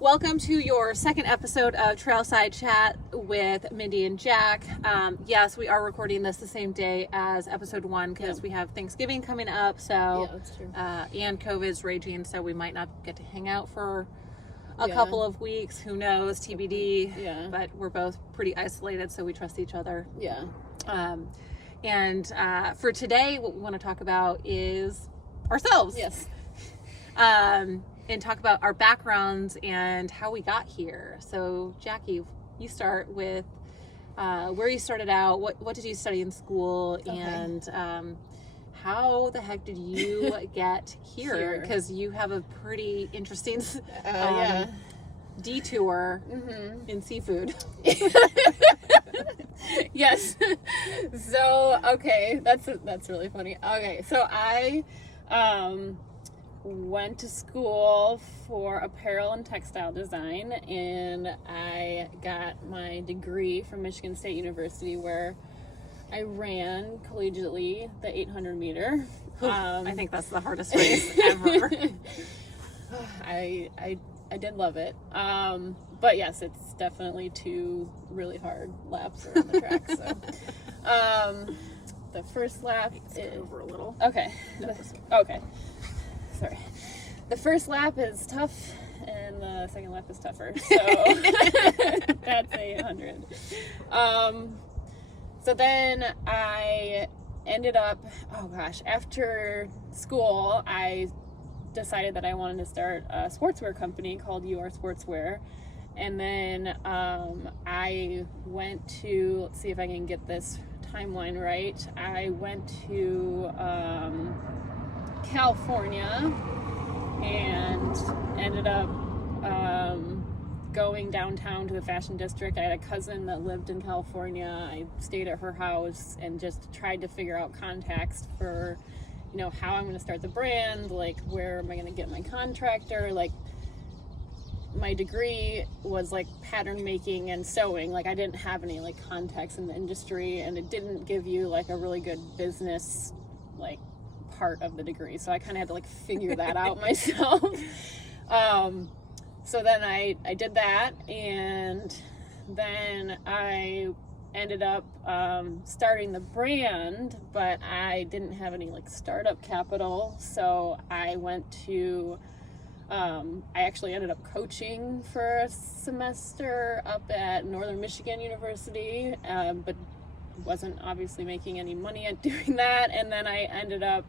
Welcome to your second episode of Trailside Chat with Mindy and Jac. Yes, we are recording this the same day as episode 1 because we have Thanksgiving coming up. So, yeah, that's true. And COVID's raging, so we might not get to hang out for a couple of weeks. Who knows? TBD. Yeah. But we're both pretty isolated, so we trust each other. Yeah. And for today, what we want to talk about is ourselves. Yes. And talk about our backgrounds and how we got here. So, Jackie, you start with where you started out. What did you study in school, and how the heck did you get here? Because you have a pretty interesting detour in seafood. Yes. So okay, that's really funny. Okay, so I went to school for apparel and textile design, and I got my degree from Michigan State University, where I ran collegiately the 800 meter. I think that's the hardest race ever. I did love it. But yes, it's definitely 2 really hard laps around the track. So the first lap is over a little. Okay. Okay. Sorry. The first lap is tough, and the second lap is tougher. So that's 800. So then I ended up, after school, I decided that I wanted to start a sportswear company called UR Sportswear. And then I went to, let's see if I can get this timeline right. I went to California and ended up going downtown to the fashion district. I had a cousin that lived in California. I stayed at her house and just tried to figure out contacts for, how I'm going to start the brand, like where am I going to get my contractor, like my degree was like pattern making and sewing. Like I didn't have any like contacts in the industry, and it didn't give you like a really good business like part of the degree, so I kind of had to like figure that out myself. So then I did that, and then I ended up starting the brand, but I didn't have any like startup capital, so I went to I actually ended up coaching for a semester up at Northern Michigan University, but wasn't obviously making any money at doing that. And then I ended up,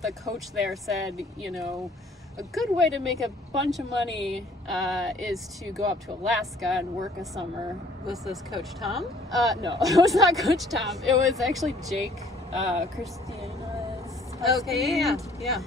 the coach there said, a good way to make a bunch of money is to go up to Alaska and work a summer. Was this Coach Tom? No, it was not Coach Tom. It was actually Jake, Christina's husband. Okay, yeah.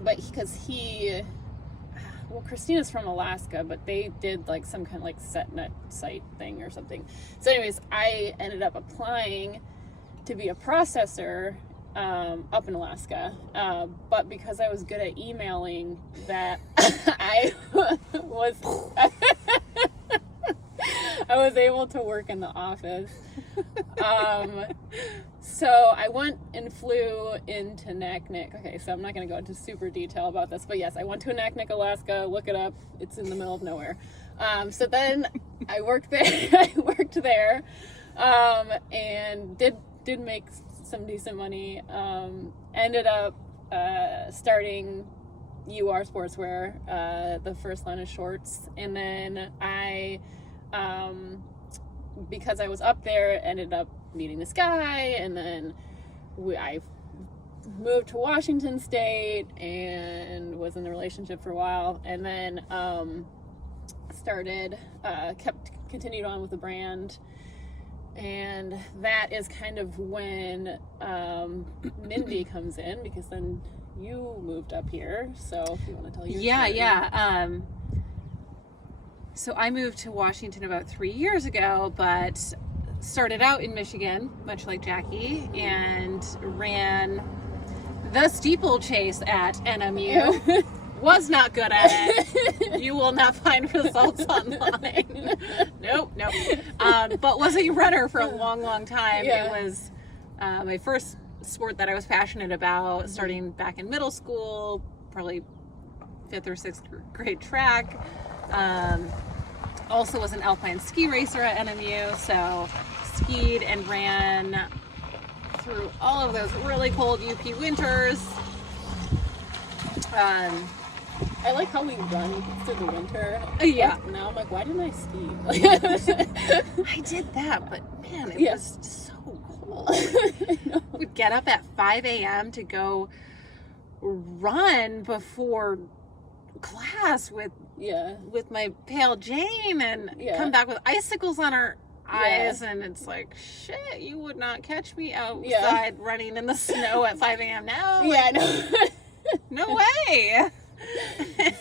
But because Christina's from Alaska, but they did like some kind of like set net site thing or something. So anyways, I ended up applying to be a processor up in Alaska. But because I was good at emailing, that I was able to work in the office. So I went and flew into Naknek. Okay, so I'm not going to go into super detail about this, but yes, I went to Naknek, Alaska. Look it up. It's in the middle of nowhere. So then I worked there. And did make some decent money. Ended up starting UR Sportswear, the first line of shorts, and then I because I was up there, ended up meeting this guy, and then I moved to Washington State and was in a relationship for a while, and then continued on with the brand. And that is kind of when Mindy comes in, because then you moved up here. So if you want to tell your story. Yeah. So I moved to Washington about 3 years ago, but started out in Michigan, much like Jackie, and ran the steeplechase at NMU. Was not good at it. You will not find results online. Nope. But was a runner for a long time. Yeah. It was my first sport that I was passionate about, starting back in middle school, probably 5th or 6th grade track. Also was an alpine ski racer at NMU, so skied and ran through all of those really cold UP winters. I like how we run through the winter. Yeah. Like, now I'm like, why didn't I ski? I did that, but man, it Yeah. was so cold. We'd get up at 5 a.m. to go run before class with my pale Jane and come back with icicles on our eyes, and it's like, shit, you would not catch me outside running in the snow at 5 a.m. now. Yeah, I know. No way.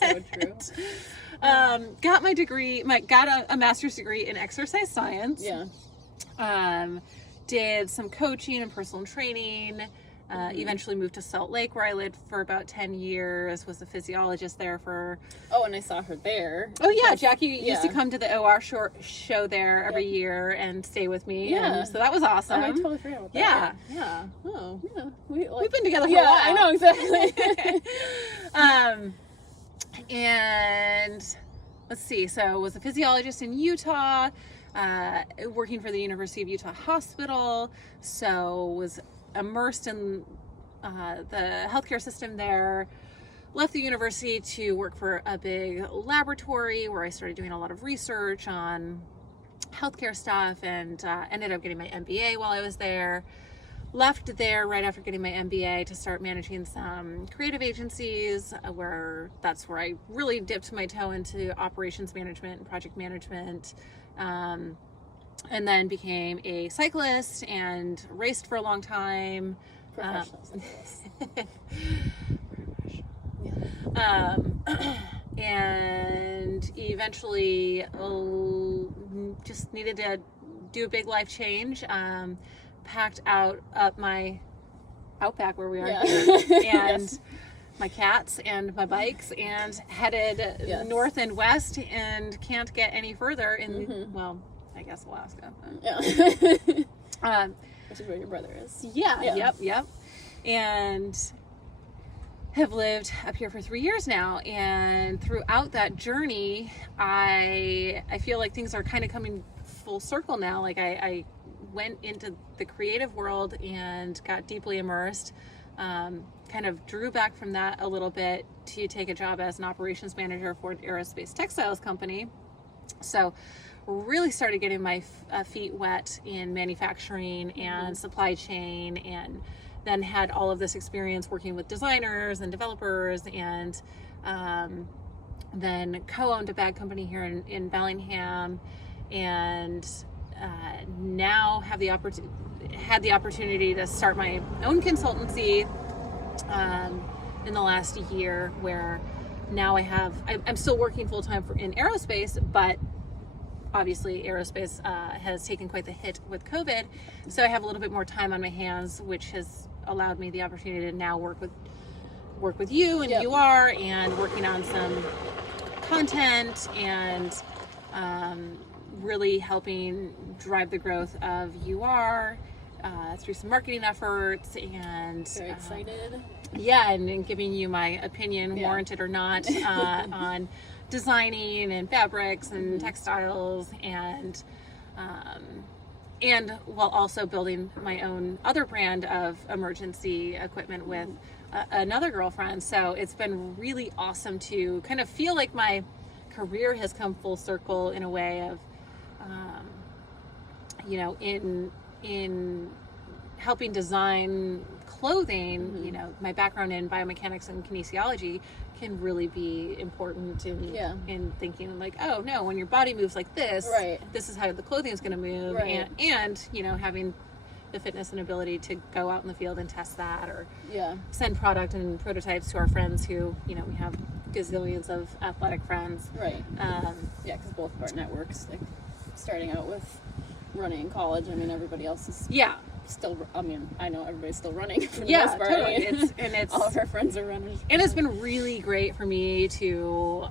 So true. Got my degree, got a master's degree in exercise science. Yeah. Did some coaching and personal training. Eventually moved to Salt Lake, where I lived for about 10 years. Was a physiologist there for... Oh, and I saw her there. Oh, yeah. Jackie used to come to the OR show there every year and stay with me. Yeah. And so that was awesome. Oh, I totally forgot about that. Yeah. Oh, yeah. We've been together for a while. I know, exactly. And let's see. So was a physiologist in Utah, working for the University of Utah Hospital. So was immersed in the healthcare system there. Left the university to work for a big laboratory where I started doing a lot of research on healthcare stuff, and ended up getting my MBA while I was there. Left there right after getting my MBA to start managing some creative agencies, that's where I really dipped my toe into operations management and project management. And then became a cyclist and raced for a long time. Professional cyclist. And eventually just needed to do a big life change. Packed up my outback where we are here, and my cats and my bikes, and headed north and west, and can't get any further in, well, I guess Alaska. Yeah. Which is where your brother is. Yeah. Yep. And have lived up here for 3 years now, and throughout that journey, I feel like things are kind of coming full circle now. Like I went into the creative world and got deeply immersed. Kind of drew back from that a little bit to take a job as an operations manager for an aerospace textiles company. So really started getting my feet wet in manufacturing and supply chain, and then had all of this experience working with designers and developers, and then co-owned a bag company here in Bellingham, and now have had the opportunity to start my own consultancy in the last year, where now I'm still working full-time in aerospace, but obviously aerospace has taken quite the hit with COVID, so I have a little bit more time on my hands, which has allowed me the opportunity to now work with you and UR, and working on some content and really helping drive the growth of UR through some marketing efforts, and very excited. And giving you my opinion, warranted or not, on designing and fabrics and textiles, and while also building my own other brand of emergency equipment with another girlfriend. So it's been really awesome to kind of feel like my career has come full circle in a way of, in helping design clothing. My background in biomechanics and kinesiology can really be important in thinking like, oh no, when your body moves like this, this is how the clothing is going to move, and having the fitness and ability to go out in the field and test that, or send product and prototypes to our friends who, we have gazillions of athletic friends. Because both of our networks, like starting out with running in college, everybody else is still, I know everybody's still running for the most part. Totally. It's all of our friends are runners. And it's been really great for me to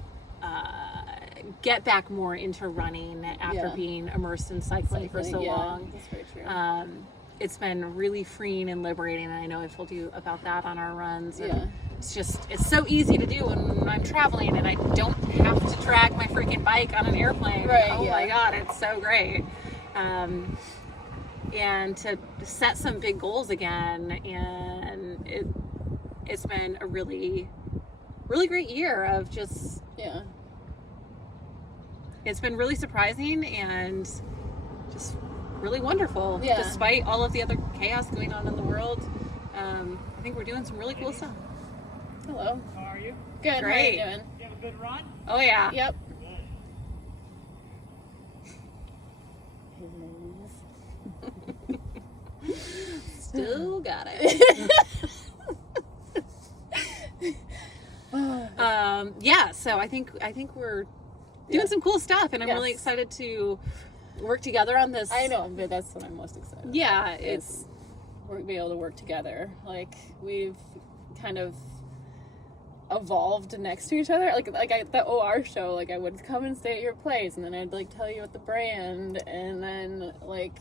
get back more into running after being immersed in cycling for so long. That's very true. It's been really freeing and liberating, and I know I've told you about that on our runs. it's so easy to do when I'm traveling and I don't have to drag my freaking bike on an airplane. Right, Oh yeah. my God, it's so great. And to set some big goals again, and it's been a really, really great year of just, Yeah. it's been really surprising and just really wonderful. Yeah. Despite all of the other chaos going on in the world, I think we're doing some really cool stuff. Hello. How are you? Good. Great. How are you doing? You have a good run? Oh yeah. Yep. Good. Still got it. Yeah, so I think we're doing some cool stuff, and I'm Yes. really excited to work together on this. I know, but that's what I'm most excited about. Yeah, Is we're gonna be able to work together. Like, we've kind of evolved next to each other. The OR show, like, I would come and stay at your place, and then I'd like tell you about the brand, and then like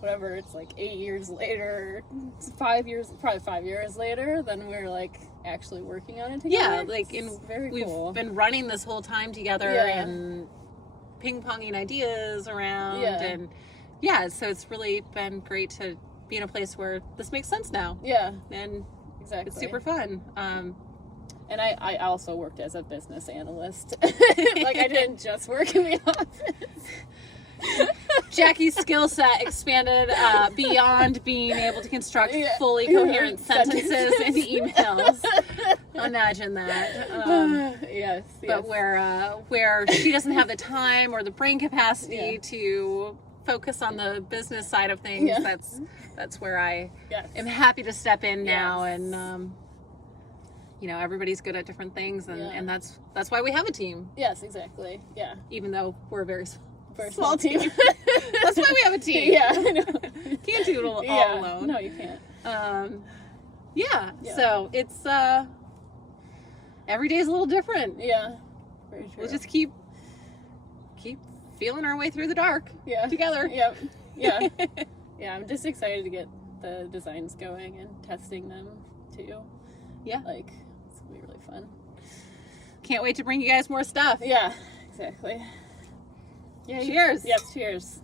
whatever, it's like 8 years later, it's 5 years, probably 5 years later, then we're like actually working on it together. yeah, like It's very we've cool. been running this whole time together Yeah. and ping-ponging ideas around, Yeah. and yeah, so it's really been great to be in a place where this makes sense now, Yeah, and exactly. it's super fun. And I also worked as a business analyst. Like, I didn't just work in the office. Jackie's skill set expanded beyond being able to construct Yeah. fully coherent sentences in emails. Imagine that. Yes. But where she doesn't have the time or the brain capacity Yeah. to focus on the business side of things, Yeah. that's where I Yes. am happy to step in now, Yes. and everybody's good at different things, and, Yeah. and that's why we have a team, Yes, exactly. Yeah. even though we're a very Very small team. team. That's why we have a team. Yeah, I know. Can't do it all Yeah. alone. No, you can't. Yeah. Yeah. So it's every day's a little different. Yeah. Very true. We'll just keep feeling our way through the dark together. Yep. Yeah. Yeah, I'm just excited to get the designs going and testing them too. Yeah. Like, it's gonna be really fun. Can't wait to bring you guys more stuff. Yeah, exactly. Yeah. Cheers. Yes, cheers.